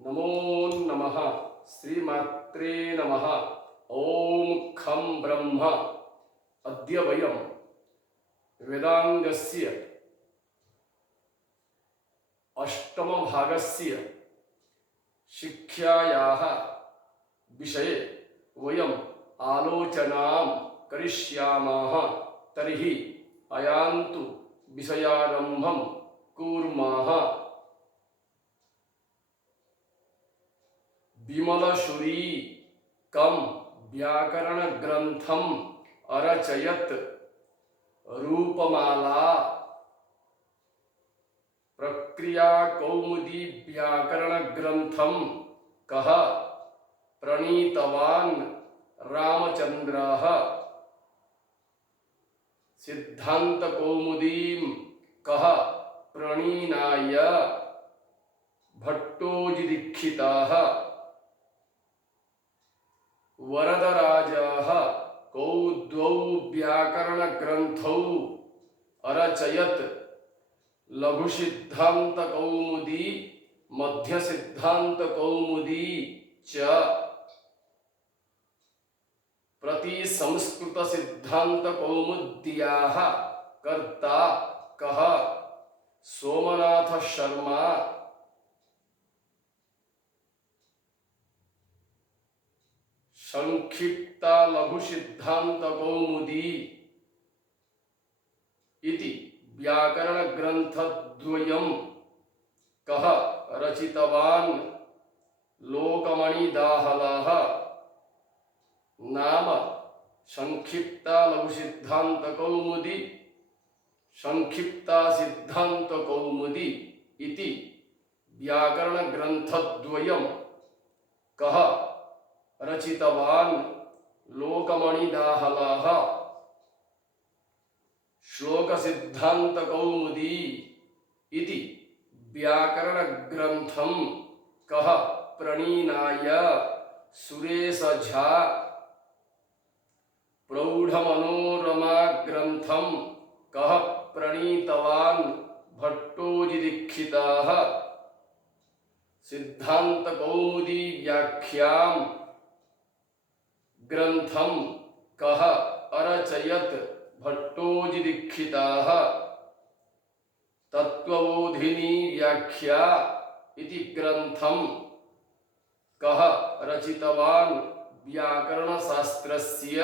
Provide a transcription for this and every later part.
नमो नमः श्रीमात्रे नमः। ओम खं ब्रह्म। अद्य वयं वेदांगस्य अष्टमभागस्य शिक्षायाः विषये वयम् आलोचनां करिष्यामः। तर्हि अयान्तु विषयारम्भं कुर्मः। विमलशुरी कं व्याकरण ग्रंथम अरचयत रूपमाला प्रक्रिया कौमुदी व्याकरण ग्रंथम कः प्रणीतवान् रामचंद्रः सिद्धांत कौमुदीं कः प्रणीनाय भट्टोजिदीक्षितः वरदराजः कौ द्वौ व्याकरण ग्रंथौ अरचयत लघु सिद्धांत कौमुदी मध्य सिद्धांत कौमुदी च प्रति संस्कृत सिद्धांत कौमुद्याः कर्ता कः सोमनाथ शर्मा संक्षिप्ता लघु सिद्धांत कौमुदी इति व्याकरण ग्रंथद्वयं कः रचितवान् लोकमणिदाहलः नाम संक्षिप्ता लघु सिद्धांत कौमुदी संक्षिप्ता सिद्धांत कौमुदी इति व्याकरण ग्रंथद्वयं कः रचितवान् लोकमणिदाहलः श्लोक सिद्धांत कौमुदी इति व्याकरण ग्रंथम कः प्रणीनाय सुरेश झा प्रौढ़ मनोरमा ग्रंथम कः प्रणीतवान् भट्टोजिदीक्षितः सिद्धांत कौमुदी व्याख्यां ग्रंथम कः अरचयत भट्टोजिदीक्षितः तत्त्वबोधिनी व्याख्या इति ग्रंथम कः रचितवान् व्याकरण शास्त्रस्य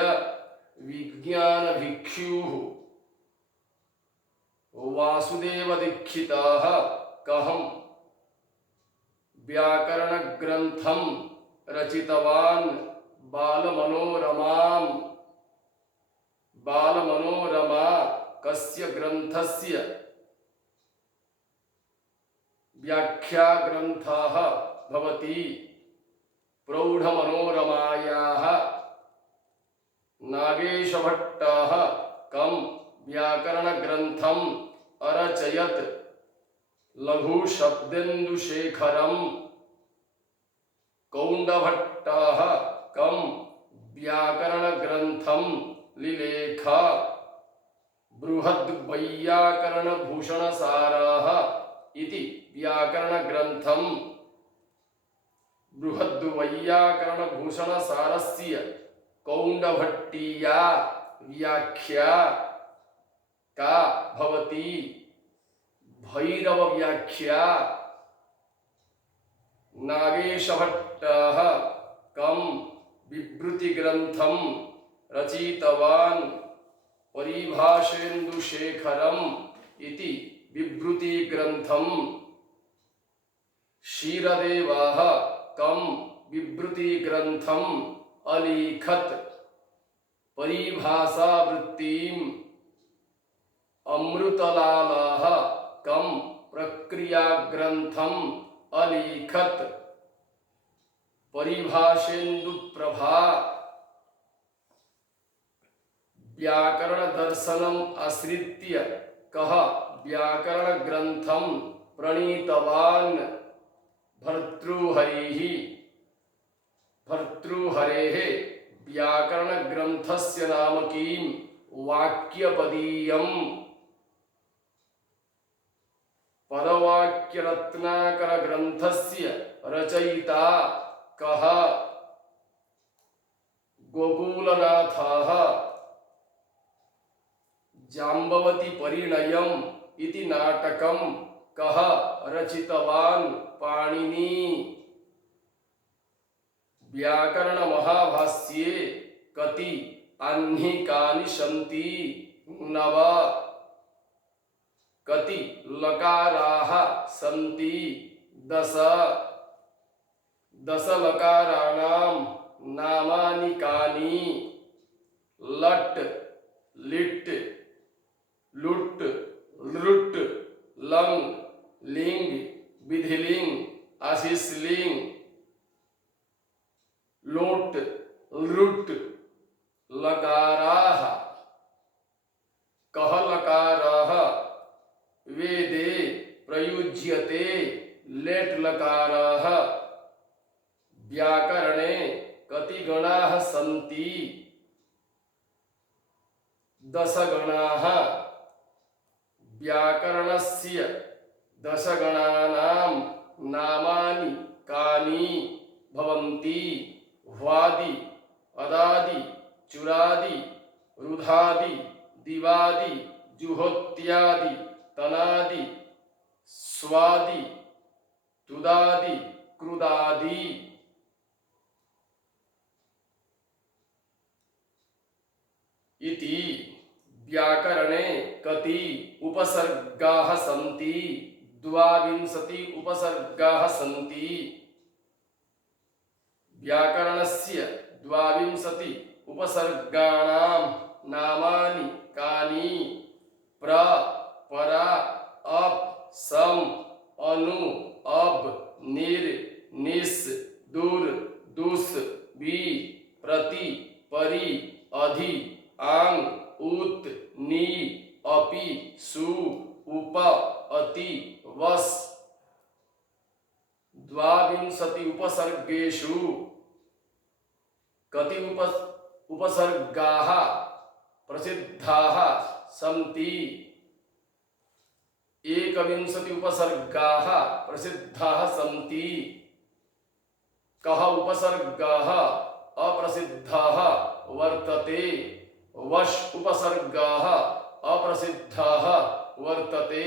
विज्ञान भिक्षुः वासुदेव दीक्षितः कहं व्याकरण ग्रंथम रचितवान् बालमनोरमा कस्य ग्रंथस्य व्याख्या ग्रंथः भवति प्रौढ़मनोरमायाः नागेशभट्टः कं व्याकरण ग्रंथम अरचयत लघु शब्देन्दुशेखरं कौंडभट्टः कं व्याकरण ग्रंथम लिलेख बृहद्वैयाकरण भूषणसारः इति व्याकरण ग्रंथम बृहद्वैयाकरण भूषणसारस्य कौंडभट्टीया व्याख्या का भवति भैरव व्याख्या नागेशभट्टः कं विवृति ग्रंथम रचितवान् परिभाषेन्दुशेखरम् इति विवृति ग्रंथम क्षीरदेवः कं विवृति ग्रंथम अलिखत परिभाषावृत्तिम् अमृतलालः कं प्रक्रिया ग्रंथम अलिखत परिभाषेन्दुप्रभा व्याकरण दर्शनम आश्रित्य कः व्याकरण ग्रंथम प्रणीतवान् भर्तृहरेः व्याकरण ग्रंथस्य नामकीं वाक्यपदीयम् पदवाक्यरत्नाकर ग्रंथस्य रचयिता कः गोकुलनाथः जाम्बवती परिणयम् इति नाटकं कः रचितवान् पाणिनी व्याकरण महाभाष्ये कति आह्निकानि सन्ति नव कति लकाराः सन्ति दश दश लकाराणां नामानि कानि लट् लिट् लुट् लृट् लङ् लिङ् विधिलिङ् आशिष्लिङ् लोट लृट् लकाराः कः लकाराः वेदे प्रयुज्यते लेट् लकाराः व्याकरणे कति गणाः सन्ति दश गणाः व्याकरणस्य दशगणानां नामानि कानि भवन्ति ह्वादि अदादि चुरादि रुधादि दिवादि जुहोत्यादि तनादि स्वादि तुदादि क्रुदादि इति व्याकरणे कति उपसर्गाः सन्ति 22 उपसर्गाः सन्ति व्याकरणस्य 22 उपसर्गाणां नामानि कानि प्र परा अप सम अनु अब निर निस दुर दुस बी प्रति परि अधि आंग उत नी अपि सु उप अति वस 22 उपसर्गेषु कति उपसर्गाः प्रसिद्धाः सन्ति 21 उपसर्गाः प्रसिद्धाः सन्ति कः उपसर्गाः अप्रसिद्धाः वर्तते वश उपसर्गाः अप्रसिद्धाः वर्तते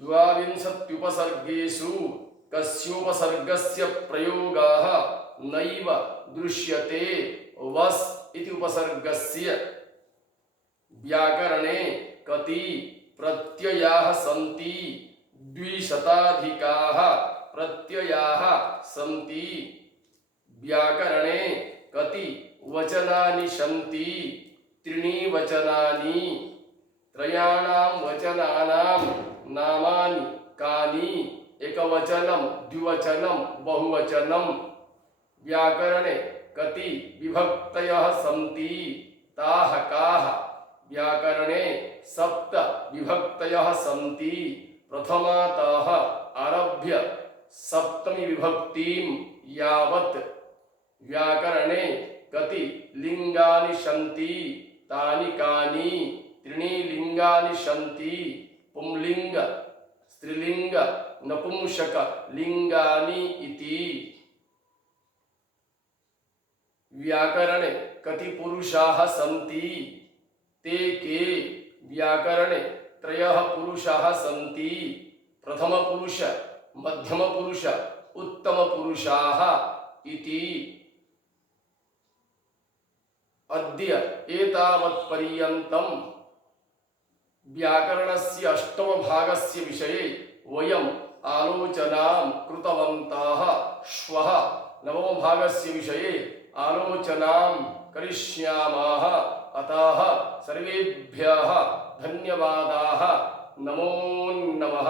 22 उपसर्गेषु कस्योपसर्गस्य प्रयोगः नैव दृश्यते वस इति उपसर्गस्य व्याकरणे कति प्रत्ययाः सन्ति 200 प्रत्ययाः सन्ति व्याकरणे कति वचनानि सन्ति 3 वचनानि त्रयाणां वचनानां नामानि कानि एकवचनं द्विवचनं बहुवचनं व्याकरणे कति विभक्तयः सन्ति ताः काः व्याकरणे 7 विभक्तयः सन्ति प्रथमातः आरभ्य सप्तमी विभक्तिं यावत् व्याकरणे कति लिंगानि सन्ति तानि कानि 3 लिंगानि सन्ति पुंलिंग स्त्रीलिंग नपुंसक लिंगानि इति व्याकरणे कति पुरुषाः सन्ति ते के व्याकरणे 3 पुरुषाः सन्ति प्रथम पुरुष मध्यम पुरुष उत्तम पुरुषाः इति अद्य एतावत्पर्यन्तं व्याकरणस्य अष्टमभागस्य विषये वयम् आलोचनां कृतवन्तः श्वः नवमभागस्य विषये आलोचनां करिष्यामः अतः सर्वेभ्यः धन्यवादाः नमो नमः।